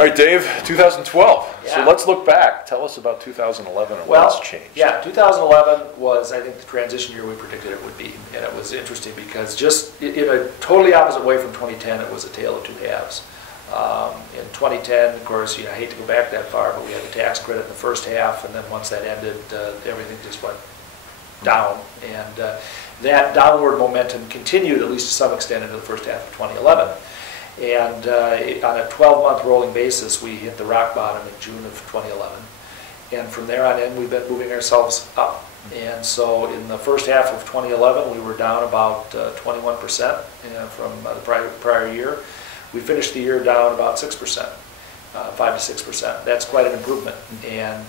All right, Dave, 2012. Yeah. So let's look back. Tell us about 2011 and what's changed. Yeah, 2011 was, I think, the transition year we predicted it would be. And it was interesting because just in a totally opposite way from 2010, it was a tale of two halves. In 2010, of course, I hate to go back that far, but we had the tax credit in the first half, and then once that ended, everything just went down. And that downward momentum continued, at least to some extent, into the first half of 2011. And on a 12-month rolling basis, we hit the rock bottom in June of 2011. And from there on in, we've been moving ourselves up. And so in the first half of 2011, we were down about 21% from the prior year. We finished the year down about 6%, 5 to 6%. That's quite an improvement. And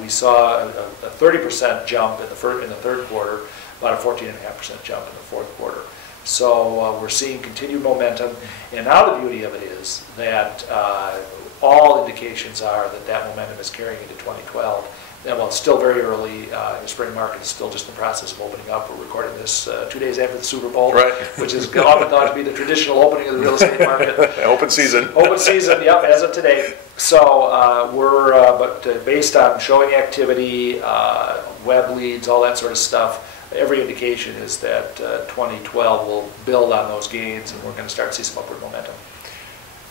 we saw a 30% jump in the third quarter, about a 14.5% jump in the fourth quarter. So we're seeing continued momentum, and now the beauty of it is that all indications are that that momentum is carrying into 2012. And while it's still very early, the spring market is still just in the process of opening up. We're recording this 2 days after the Super Bowl, right, which is often thought to be the traditional opening of the real estate market. Open season. Open season, yep, as of today. So but based on showing activity, web leads, all that sort of stuff, every indication is that 2012 will build on those gains, and we're going to start to see some upward momentum.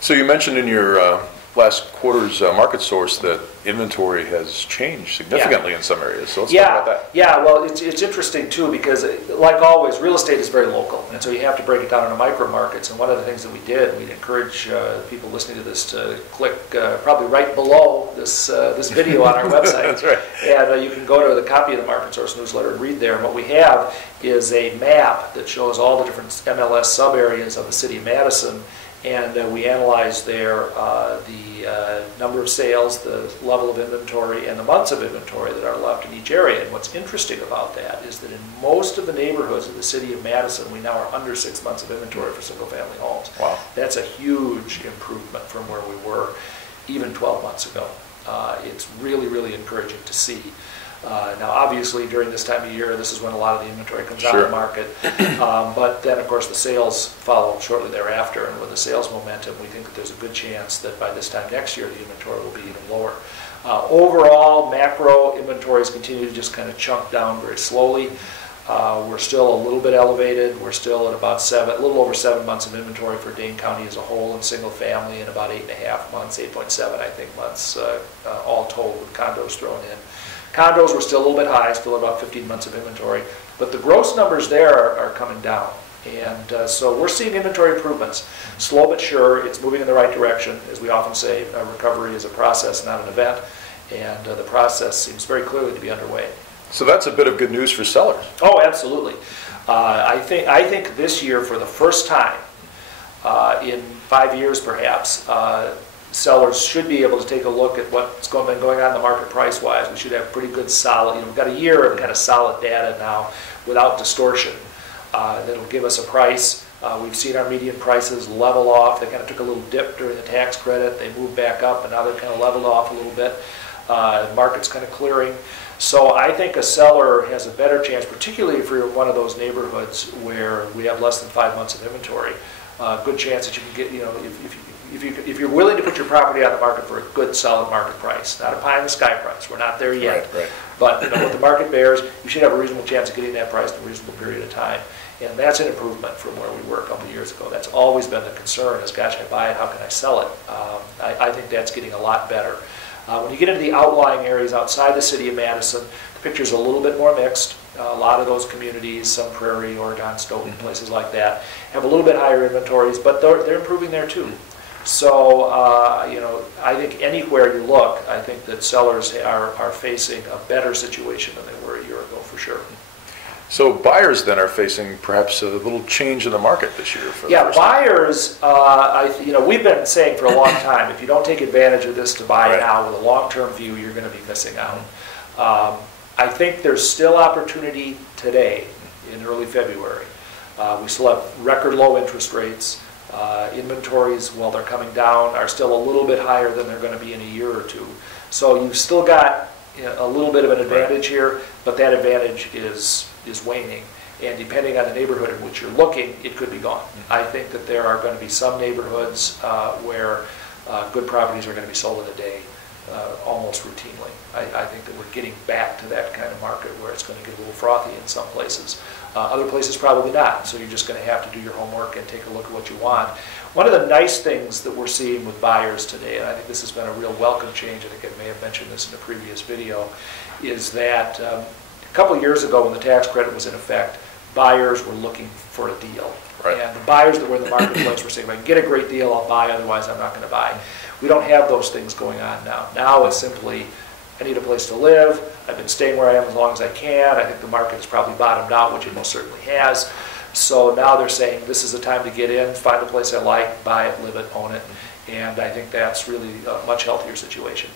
So you mentioned in your last quarter's market source that inventory has changed significantly in some areas. So let's talk about that. Yeah, well, it's interesting too because, like always, real estate is very local, and so you have to break it down into micro markets. And one of the things that we did, we'd encourage people listening to this to click probably right below this video on our website. That's right. And you can go to the copy of the Market Source newsletter and read there. And what we have is a map that shows all the different MLS sub areas of the city of Madison. And we analyzed there the number of sales, the level of inventory, and the months of inventory that are left in each area. And what's interesting about that is that in most of the neighborhoods of the city of Madison, we now are under 6 months of inventory for single-family homes. Wow. That's a huge improvement from where we were even 12 months ago. It's really, really encouraging to see. Now, obviously, during this time of year, this is when a lot of the inventory comes out of the market. But then, of course, the sales follow shortly thereafter. And with the sales momentum, we think that there's a good chance that by this time next year, the inventory will be even lower. Overall, macro inventories continue to just kind of chunk down very slowly. We're still a little bit elevated. We're still at about a little over 7 months of inventory for Dane County as a whole in single family, and about 8.5 months, 8.7, I think, months all told with condos thrown in. Condos were still a little bit high, still about 15 months of inventory, but the gross numbers there are coming down. And so we're seeing inventory improvements. Slow but sure, it's moving in the right direction. As we often say, recovery is a process, not an event, and the process seems very clearly to be underway. So that's a bit of good news for sellers. Oh, absolutely. I think this year, for the first time in 5 years perhaps, sellers should be able to take a look at what's been going on in the market price-wise. We should have pretty good solid, we've got a year of kind of solid data now without distortion that'll give us a price. We've seen our median prices level off. They kind of took a little dip during the tax credit. They moved back up, and now they've kind of leveled off a little bit. The market's kind of clearing. So I think a seller has a better chance, particularly if you're in one of those neighborhoods where we have less than 5 months of inventory. Good chance that you can get, if you're willing to put your property on the market for a good, solid market price, not a pie-in-the-sky price. We're not there yet. Right. But what the market bears, you should have a reasonable chance of getting that price in a reasonable period of time. And that's an improvement from where we were a couple of years ago. That's always been the concern is, gosh, I buy it, how can I sell it? I think that's getting a lot better. When you get into the outlying areas outside the city of Madison, the picture's a little bit more mixed. A lot of those communities, Sun Prairie, Oregon, Stoughton, places like that, have a little bit higher inventories, but they're improving there too. So, I think anywhere you look, I think that sellers are facing a better situation than they were a year ago, for sure. So buyers then are facing perhaps a little change in the market this year. Yeah, buyers, we've been saying for a long time, if you don't take advantage of this to buy now with a long-term view, you're going to be missing out. I think there's still opportunity today in early February. We still have record low interest rates. Inventories, while they're coming down, are still a little bit higher than they're going to be in a year or two. So you've still got a little bit of an advantage here, but that advantage is waning. And depending on the neighborhood in which you're looking, it could be gone. I think that there are going to be some neighborhoods where good properties are going to be sold in a day almost routinely. I think that we're getting back to that kind of market where it's going to get a little frothy in some places. Other places probably not, so you're just going to have to do your homework and take a look at what you want. One of the nice things that we're seeing with buyers today, and I think this has been a real welcome change, I think I may have mentioned this in a previous video, is that a couple of years ago when the tax credit was in effect, buyers were looking for a deal. Right. And the buyers that were in the marketplace were saying, if I can get a great deal, I'll buy, otherwise I'm not going to buy. We don't have those things going on now. Now it's simply, I need a place to live, I've been staying where I am as long as I can, I think the market has probably bottomed out, which it most certainly has. So now they're saying, this is the time to get in, find a place I like, buy it, live it, own it, and I think that's really a much healthier situation.